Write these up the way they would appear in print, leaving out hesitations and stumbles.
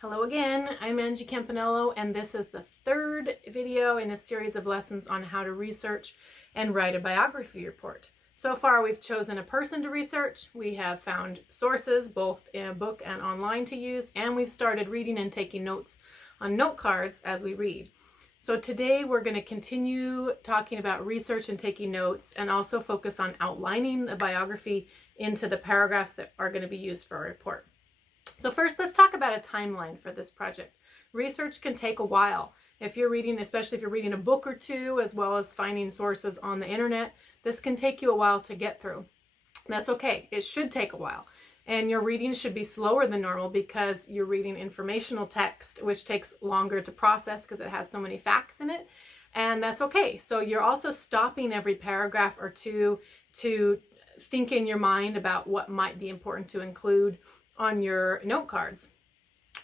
Hello again, I'm Angie Campanello, and this is the third video in a series of lessons on how to research and write a biography report. So far, we've chosen a person to research, we have found sources, both in a book and online to use, and we've started reading and taking notes on note cards as we read. So today we're going to continue talking about research and taking notes, and also focus on outlining the biography into the paragraphs that are going to be used for our report. So first, let's talk about a timeline for this project. Research can take a while. If you're reading, especially if you're reading a book or two, as well as finding sources on the internet, this can take you a while to get through. That's okay. It should take a while. And your reading should be slower than normal because you're reading informational text, which takes longer to process because it has so many facts in it. And that's okay. So you're also stopping every paragraph or two to think in your mind about what might be important to include on your note cards.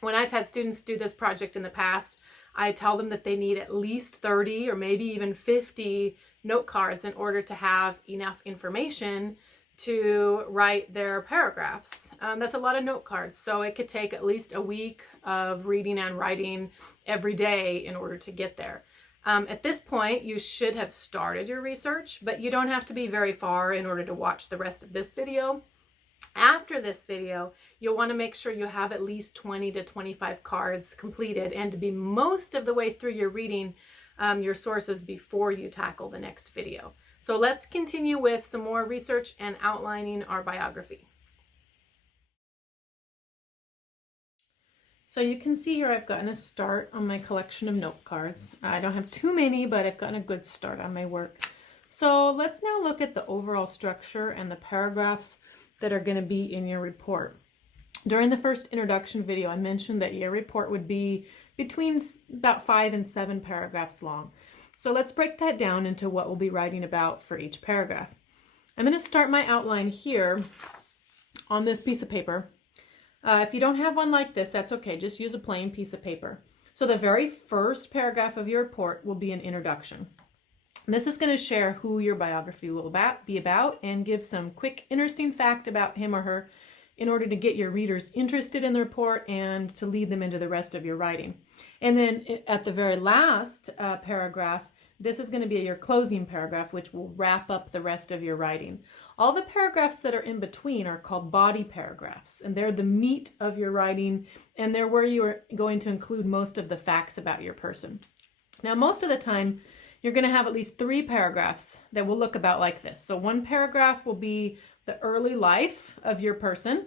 When I've had students do this project in the past, I tell them that they need at least 30 or maybe even 50 note cards in order to have enough information to write their paragraphs. That's a lot of note cards, so it could take at least a week of reading and writing every day in order to get there. At this point, you should have started your research, but you don't have to be very far in order to watch the rest of this video. After this video, you'll want to make sure you have at least 20 to 25 cards completed, and to be most of the way through your reading your sources before you tackle the next video. So let's continue with some more research and outlining our biography. So you can see here I've gotten a start on my collection of note cards. I don't have too many, but I've gotten a good start on my work. So let's now look at the overall structure and the paragraphs that are going to be in your report. During the first introduction video, I mentioned that your report would be between about 5 and 7 paragraphs long. So let's break that down into what we'll be writing about for each paragraph. I'm going to start my outline here on this piece of paper. If you don't have one like this, that's okay. Just use a plain piece of paper. So the very first paragraph of your report will be an introduction. This is going to share who your biography will be about and give some quick, interesting fact about him or her in order to get your readers interested in the report and to lead them into the rest of your writing. And then at the very last paragraph, this is going to be your closing paragraph, which will wrap up the rest of your writing. All the paragraphs that are in between are called body paragraphs, and they're the meat of your writing, and they're where you are going to include most of the facts about your person. Now, most of the time, you're going to have at least 3 paragraphs that will look about like this. So one paragraph will be the early life of your person,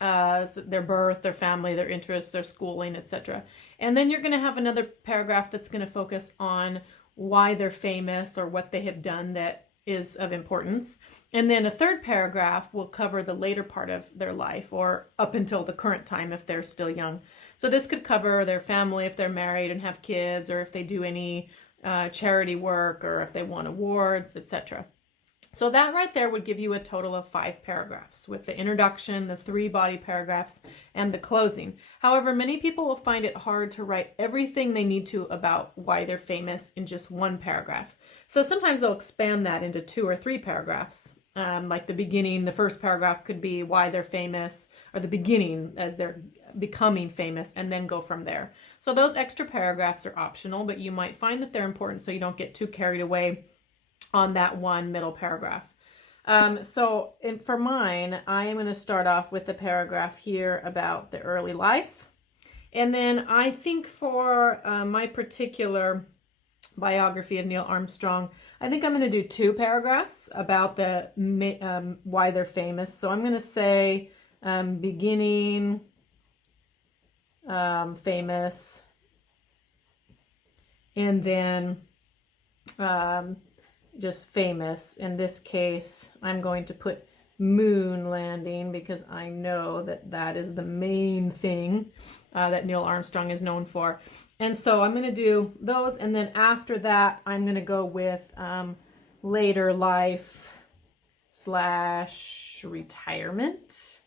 so their birth, their family, their interests, their schooling, etc. And then you're going to have another paragraph that's going to focus on why they're famous or what they have done that is of importance. And then a third paragraph will cover the later part of their life, or up until the current time if they're still young. So this could cover their family if they're married and have kids, or if they do any charity work, or if they won awards, etc. So that right there would give you a total of 5 paragraphs with the introduction, the 3 body paragraphs, and the closing. However, many people will find it hard to write everything they need to about why they're famous in just 1 paragraph. So sometimes they'll expand that into 2 or 3 paragraphs. Like the beginning, the first paragraph could be why they're famous, or the beginning as they're becoming famous, and then go from there. So those extra paragraphs are optional, but you might find that they're important so you don't get too carried away on that one middle paragraph. For mine, I am going to start off with the paragraph here about the early life. And then I think for my particular biography of Neil Armstrong, I think I'm going to do 2 paragraphs about the why they're famous. So I'm going to say beginning, famous, and then just famous. In this case, I'm going to put moon landing because I know that that is the main thing that Neil Armstrong is known for. And so I'm going to do those, and then after that, I'm going to go with later life / retirement,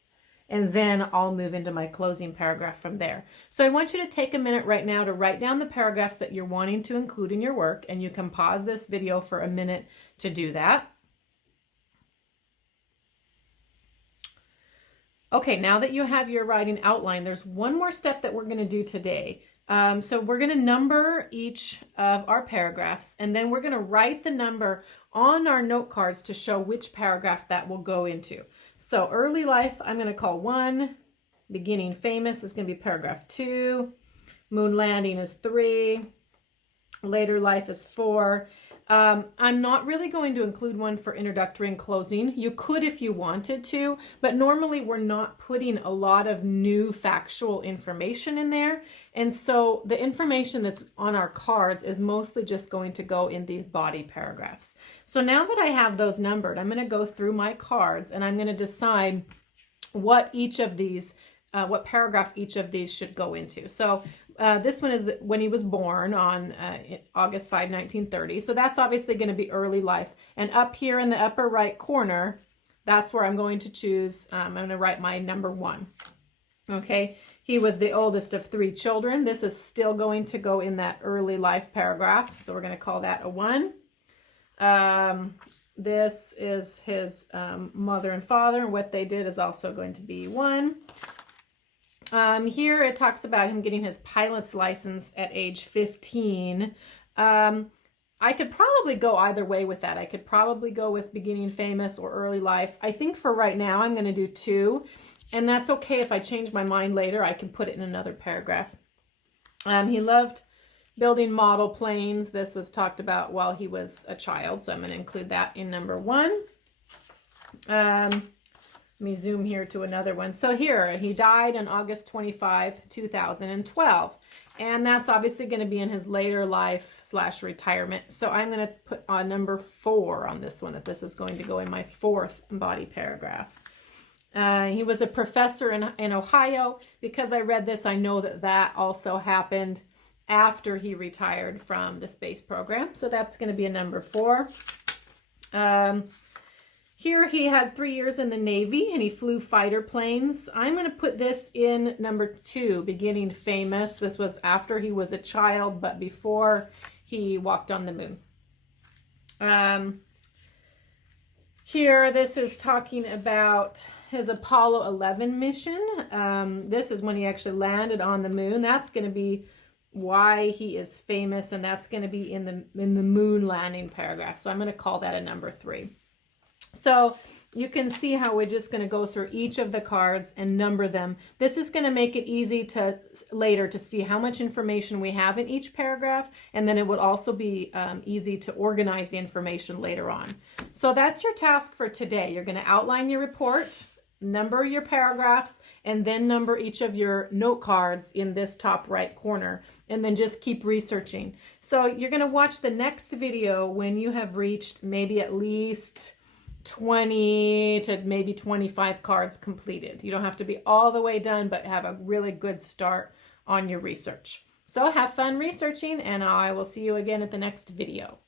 and then I'll move into my closing paragraph from there. So I want you to take a minute right now to write down the paragraphs that you're wanting to include in your work, and you can pause this video for a minute to do that. Okay, now that you have your writing outline, there's one more step that we're going to do today. So we're going to number each of our paragraphs, and then we're going to write the number on our note cards to show which paragraph that will go into. So early life, I'm going to call 1. Beginning famous is going to be paragraph 2. Moon landing is 3. Later life is 4. I'm not really going to include one for introductory and closing. You could if you wanted to, but normally we're not putting a lot of new factual information in there. And so the information that's on our cards is mostly just going to go in these body paragraphs. So now that I have those numbered, I'm going to go through my cards and I'm going to decide what each of these, what paragraph each of these should go into. So this one is when he was born on August 5, 1930. So that's obviously going to be early life. And up here in the upper right corner, that's where I'm going to choose. I'm going to write my number 1. Okay. He was the oldest of 3 children. This is still going to go in that early life paragraph. So we're going to call that a 1. This is his mother and father. And what they did is also going to be 1. Here it talks about him getting his pilot's license at age 15. I could probably go either way with that. I could probably go with beginning famous or early life. I think for right now I'm going to do 2, and that's okay. If I change my mind later, I can put it in another paragraph. He loved building model planes. This was talked about while he was a child, so I'm going to include that in number 1. Let me zoom here to another one. So here, he died on August 25, 2012. And that's obviously going to be in his later life / retirement. So I'm going to put on number 4 on this one, that this is going to go in my 4th body paragraph. He was a professor in Ohio. Because I read this, I know that that also happened after he retired from the space program. So that's going to be a number 4. Here he had 3 years in the Navy and he flew fighter planes. I'm going to put this in number 2, beginning famous. This was after he was a child, but before he walked on the moon. Here, this is talking about his Apollo 11 mission. This is when he actually landed on the moon. That's going to be why he is famous, and that's going to be in the moon landing paragraph. So I'm going to call that a number 3. So you can see how we're just going to go through each of the cards and number them. This is going to make it easy to later to see how much information we have in each paragraph, and then it would also be easy to organize the information later on. So that's your task for today. You're going to outline your report, number your paragraphs, and then number each of your note cards in this top right corner, and then just keep researching. So you're going to watch the next video when you have reached maybe at least 20 to maybe 25 cards completed. You don't have to be all the way done, but have a really good start on your research. So have fun researching, and I will see you again at the next video.